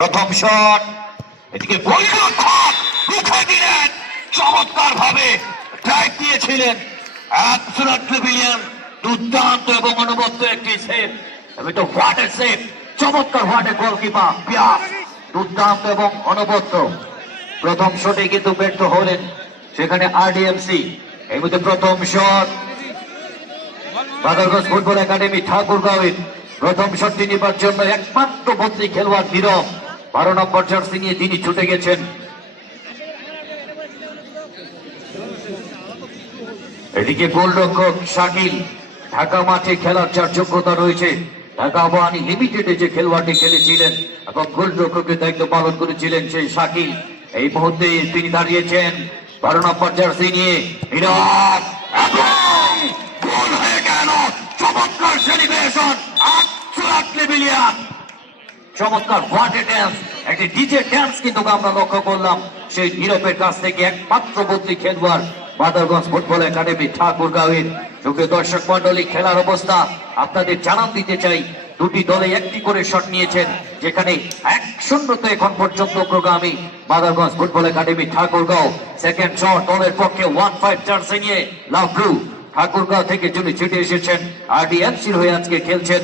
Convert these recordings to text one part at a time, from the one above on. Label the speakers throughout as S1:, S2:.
S1: প্রথম শট। এদিকে গোলরক্ষক রুখে দিলেন। চমৎকার ভাবে ট্রাইক দিয়েছিলেন দুর্দান্ত এবং অনুবদ্ধ একটি সেভ এবং হোয়াট সেভ চমৎকার হোয়াট এ গোলকিপার পিয়াস দুর্দান্ত এবং অনবদ্য। প্রথম শটে কিন্তু ব্যর্থ হলেন সেখানে আরডিএমসি এই মধ্যে প্রথম শট। বাদরগঞ্জ ফুটবল একাডেমি, ঠাকুরগাঁওয়ের প্রথম শটটি নেবার জন্য একমাত্র বদলি খেলোয়াড় নীরব। বারো নম্বর জার্সি নিয়ে তিনি ছুটে গেছেন, এদিকে গোলরক্ষক শাকিল, ঢাকা মাঠে খেলার যার যোগ্যতা রয়েছে, ঢাকা আবাহানি লিমিটেডে যে খেলোয়াড়টি খেলেছিলেন এবং গোলরক্ষকের দায়িত্ব পালন করেছিলেন সেই শাকিল, এই মুহূর্তে তিনি দাঁড়িয়েছেন বারো নম্বর জার্সি নিয়ে, বিরাট চমৎকার বিলিয়ন চমৎকার হোয়াটে ড্যান্স একটি ডিজে ড্যান্স কিন্তু আমরা লক্ষ্য করলাম। সেই নীরবের কাছ থেকে একমাত্র বদলি খেলোয়াড় বাদরগঞ্জ ফুটবল একাডেমি ঠাকুরগাঁওয়ের যোগ্য দর্শক মন্ডলী খেলার অবস্থা আপনাদের জানান দিতে চাই। দুটি দলে একটি করে শট নিয়েছেন, যেখানে এক শূন্যতে এখন পর্যন্ত প্রোগ্রামে Badarganj football academy Thakurgaon second shot দলের পক্ষে ওয়ান ফাইভ চার্সে নিয়ে লাভ্রু ঠাকুরগাঁও থেকে যিনি ছুটে এসেছেন আর আরডিএমসির হয়ে আজকে খেলছেন।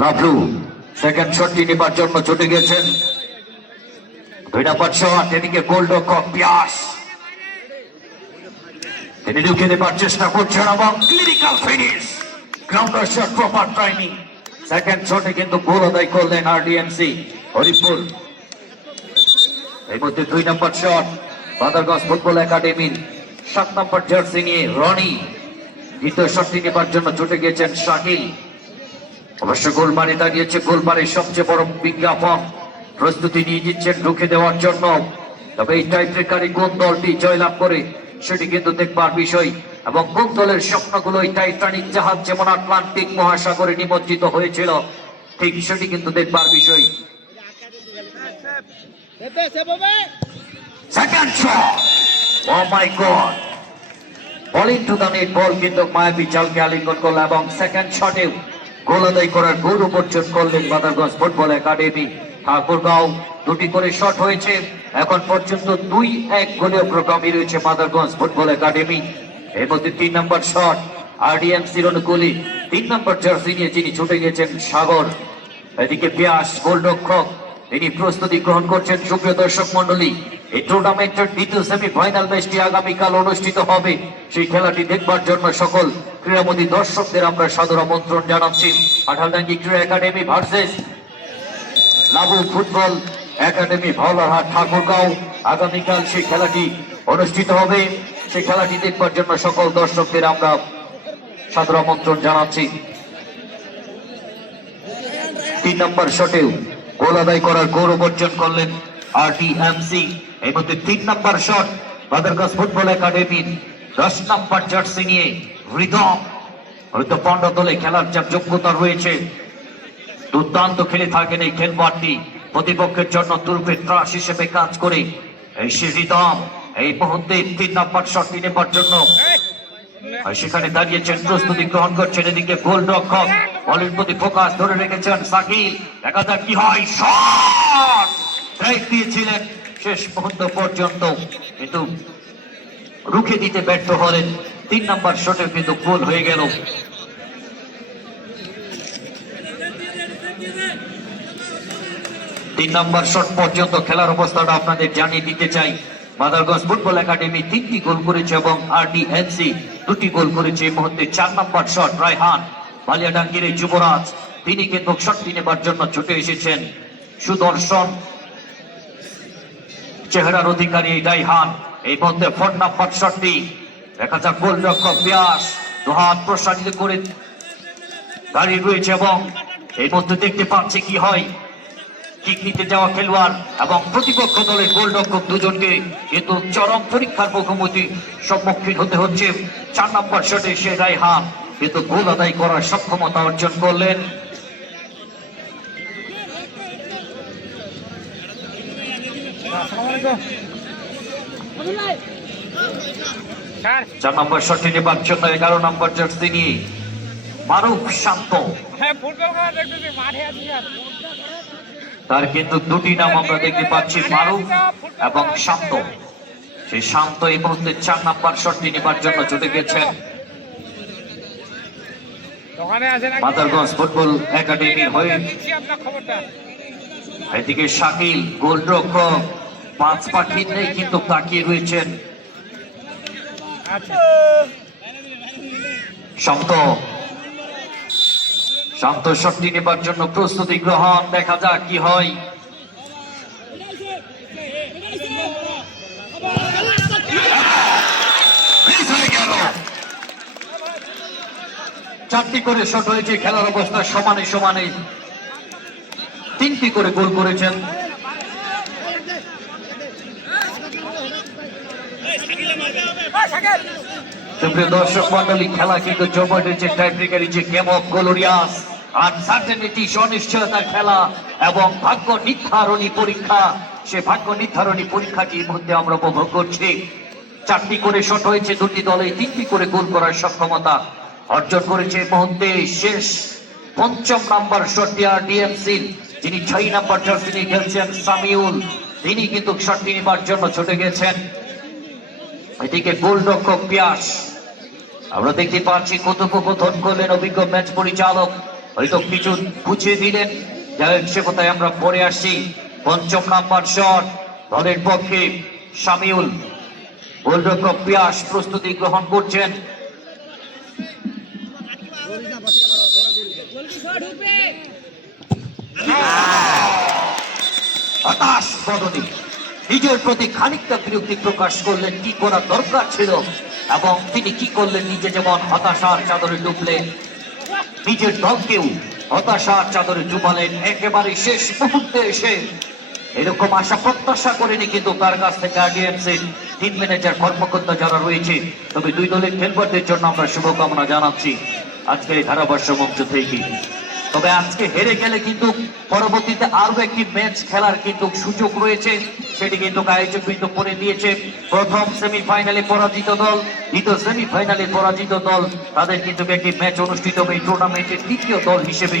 S1: লাভলু সেকেন্ড শটটি নেবার জন্য ছুটে দুই নম্বর শট এদিকে গোলরক্ষক পিয়াস। তিনি ঢুকে দেবার চেষ্টা করছেন এবং clinical finish grounder shot proper timing second শটে কিন্তু গোল আদায় করলেন আরডিএমসি হরিপুর। এই মধ্যে দুই নম্বর শট বাদারগঞ্জ ফুটবল একাডেমির সাত নম্বর জার্সি নিয়ে রনি। দ্বিতীয় শটটি নেবার জন্য ছুটে গেছেন শাকিল অবশ্য গোলমারি দাঁড়িয়েছে, গোলমারির সবচেয়ে বড় বিজ্ঞাপন। প্রস্তুতি নিয়ে নিচ্ছেন ঢুকে দেওয়ার জন্য। তবে এই টাইব্রেকারী কোন দলটি জয়লাভ করে, সেটি কিন্তু দেখবার বিষয়। এবং কোন দলের স্বপ্নগুলো এই টাইটানিক জাহাজ যেমন আটলান্টিক মহাসাগরে নিমজ্জিত হয়েছিল, ঠিক সেটি কিন্তু দেখবার বিষয়। ও my god bowling to net ball কিন্তু মায়াবী চালকে আলিঙ্গন করল এবং সেকেন্ড শটেও গোল আদায় করার গৌরব অর্জন করলেন বাদারগঞ্জ ফুটবল একাডেমি। ঠাকুরগাঁও দুটি করে শট হয়েছে। এখন পর্যন্ত দুই এক গোলেও প্রোগ্রামই রয়েছে মাদারগঞ্জ ফুটবল একাডেমি। এর মধ্যে তিন নম্বর শট আরডিএমসির অনুকূলে। তিন নম্বর জার্সি নিয়ে যিনি ছুটে গেছেন সাগর। এদিকে পিয়াস গোলরক্ষক, তিনি প্রস্তুতি গ্রহণ করছেন সুপ্রিয় দর্শক মন্ডলী এই টুর্নামেন্টের দ্বিতীয় সেমিফাইনাল ম্যাচটি আগামীকাল অনুষ্ঠিত হবে। সেই খেলাটি দেখবার জন্য সকল ক্রীড়ামোদী দর্শকদের আমরা সাদর আমন্ত্রণ জানাচ্ছি। আঠালডাঙ্গি ক্রীড়া academy versus Labu football academy Bhaolarhat Thakurgaon. আগামীকাল সেই খেলাটি অনুষ্ঠিত হবে। সেই খেলাটি দেখবার জন্য সকল দর্শকদের আমরা সাদর আমন্ত্রণ জানাচ্ছি। তিন নম্বর শটেও গোল আদায় করার গৌরব অর্জন করলেন আরটিএমসি এই মধ্যে তিন নম্বর শট বাদারগাছ ফুটবল একাডেমির দশ নম্বর জার্সি নিয়ে হৃদম হয়তো পণ্ড দলে খেলার যা যোগ্যতা রয়েছে দুর্দান্ত খেলে থাকেন এই খেলোয়াড়টি। প্রতিপক্ষের জন্য তুরপের ত্রাস হিসেবে কাজ করে এই সে হৃদম এই মুহূর্তে তিন নম্বর শটটি নেবার জন্য সেখানে দাঁড়িয়েছেন প্রস্তুতি গ্রহণ করছেন এদিকে গোল রক্ষক বলের প্রতি ফোকাস ধরে রেখেছেন সাকিল দেখা যাক কি হয় শট ড্রাইভ দিয়েছিলেন। শেষ মুহূর্ত পর্যন্ত কিন্তু রুখে দিতে ব্যর্থ হলেন। তিন নম্বর শটে কিন্তু গোল হয়ে গেল। তিন নম্বর শট পর্যন্ত খেলার অবস্থাটা আপনাদের জানিয়ে দিতে চাই। মাদারগঞ্জ ফুটবল একাডেমি তিনটি গোল করেছে এবং আর ডি আরডিএনসি দুটি গোল করেছে এই মুহূর্তে। চার নম্বর শট রায়হান, বালিয়াডাঙ্গির এই যুবরাজ, তিনি কিন্তু শটটি নেবার জন্য ছুটে এসেছেন। সুদর্শন চেহারার অধিকারী এই রায়হান এই মধ্যে ফোর নম্বর শটটি দেখা যাক গোলরক্ষক ব্যাস দুহাত প্রসারিত করে দাঁড়িয়ে রয়েছে এবং এই মধ্যে দেখতে পাচ্ছে কি হয়। কিক নিতে যাওয়া খেলোয়াড় এবং প্রতিপক্ষ দলের গোলরক্ষক দুজনকে কিন্তু চরম পরীক্ষার মুখোমুখি সম্মুখীন হতে হচ্ছে। চার নম্বর শটে সে রায়হান কিন্তু গোল আদায় করার সক্ষমতা অর্জন করলেন। চার নম্বর শটটি নেবার জন্য এগারো নম্বর জার্সি নিয়ে মারুফ শান্ত।
S2: হ্যাঁ
S1: তার কিন্তু দুটি নাম আমরা দেখতে পাচ্ছি মারুফ এবং শান্ত। সেই শান্ত এই মুহূর্তে চার নাম্বার শটটি নেবার জন্য ছুটে গেছেন। মাদারগঞ্জ ফুটবল একাডেমির হয়ে এদিকে শাকিল গোলরক্ষক। পাঁচ পাখির নেই কিন্তু তাকিয়ে রয়েছেন।
S2: আচ্ছা।
S1: শান্ত। শান্ত শটটি নেবার জন্য প্রস্তুতি গ্রহণ দেখা যাক কি হয়। চারটি করে শট হয়েছে খেলার অবস্থা সমানে সমানে। তিনটি করে গোল করেছেন। সুপ্রিয় দর্শক মন্ডলী খেলা কিন্তু জমে উঠেছে টাইব্রেকারি যে গেম অফ গ্লোরিয়াস আনসার্টেনিটি অনিশ্চয়তার খেলা এবং ভাগ্য নির্ধারণী পরীক্ষা। সে ভাগ্য নির্ধারণী পরীক্ষাটি এই মুহূর্তে আমরা উপভোগ করছি। চারটি করে শট হয়েছে, দুটি দলে তিনটি করে গোল করার সক্ষমতা অর্জন করেছে এই মুহূর্তে শেষ পঞ্চম নাম্বার শটটি আর ডিএমসি যিনি ছয় নাম্বার জার্সি নিয়ে খেলছেন, সামিউল। তিনি কিন্তু শটটি নেবার জন্য ছুটে গেছেন। এদিকে গোলরক্ষক পিয়াস আমরা দেখতে পাচ্ছি কথোপকথন করলেন অভিজ্ঞ ম্যাচ পরিচালক। হয়তো কিছু বুঝিয়ে দিলেন। সে কোথায় আমরা পরে আসছি। পঞ্চম নাম্বার শট, দলের পক্ষে শামিউল। গোলরক্ষক পিয়াস প্রস্তুতি গ্রহণ করছেন। হতাশ নিজের প্রতি খানিকটা বিরক্তি প্রকাশ করলেন কি করা দরকার ছিল? এবং তিনি কি করলেন? নিজে যেমন হতাশার চাদরে ডুবলেন, নিজের দলকেও হতাশার চাদরে ডুবালেন, একেবারে শেষ মুহূর্তে এসে এরকম আশা প্রত্যাশা করেনি কিন্তু তার কাছ থেকে আগে আরডিএমসি টিম ম্যানেজার কর্মকর্তা যারা রয়েছে, তবে দুই দলের খেলোয়াড়দের জন্য আমরা শুভকামনা জানাচ্ছি। আজকের এই ধারাভাষ্য মঞ্চ থেকে। তবে আজকে হেরে গেলে কিন্তু পরবর্তীতে আরও একটি ম্যাচ খেলার কিন্তু সুযোগ রয়েছে। সেটি কিন্তু আয়োজক কিন্তু করে দিয়েছে। প্রথম সেমিফাইনালে পরাজিত দল, দ্বিতীয় সেমিফাইনালে পরাজিত দল। তাদের কিন্তু একটি ম্যাচ অনুষ্ঠিত হবে এই টুর্নামেন্টের তৃতীয় দল হিসেবে।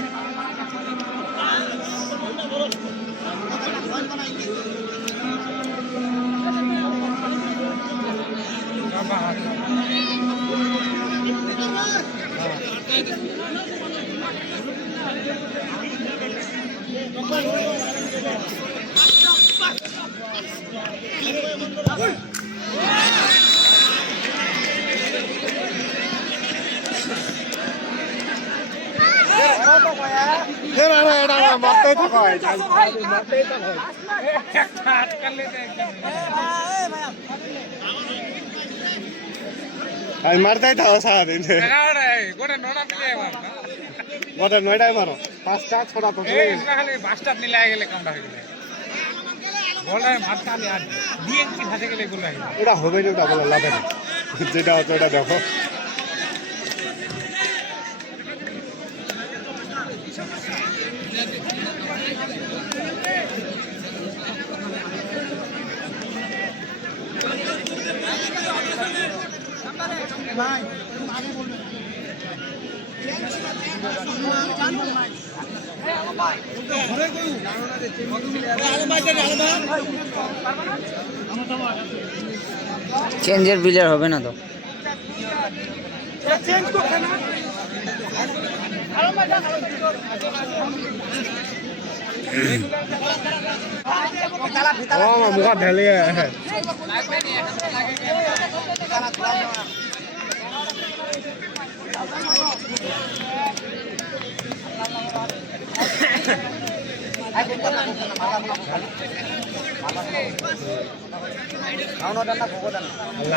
S2: তো একদম
S3: আমি মারতেই থাকো সারাদিন
S2: গোটা মারতেই পিলে এবার না
S3: গোটা নয়টায় মারো। পাঁচটা ছটা তো
S2: খালি বাসটা নিলে গেলে কামটা হয়ে গেলে
S3: ওটা হবে না ওটা বলে লাভে যেটা হচ্ছে ওটা দেখো।
S4: চেঞ্জের বিলের হবে না তো।
S3: মুখা ঢেলে আল্লাহ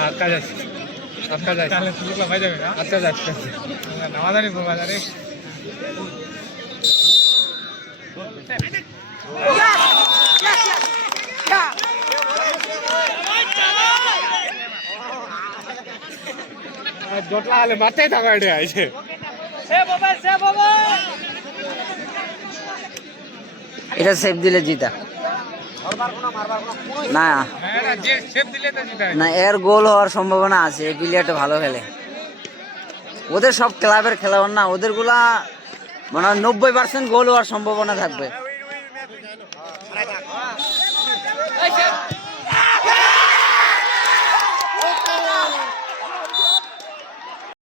S3: আটকা যাচ্ছে। আটকা যাচ্ছে।
S2: তাহলে তুলুকলা ভাই যাবে না?
S3: আটকা যাচ্ছে।
S2: নামাজানি বাজারে।
S3: থাকো এটা আইছে
S4: এটা সেফ দিলে জিতা। না। না, এর গোল হওয়ার সম্ভাবনা আছে। এই প্লেয়ারটা ভালো খেলে। ওদের সব ক্লাবের খেলোয়াড় না ওদেরগুলা মানে নব্বই পার্সেন্ট গোল হওয়ার সম্ভাবনা থাকবে।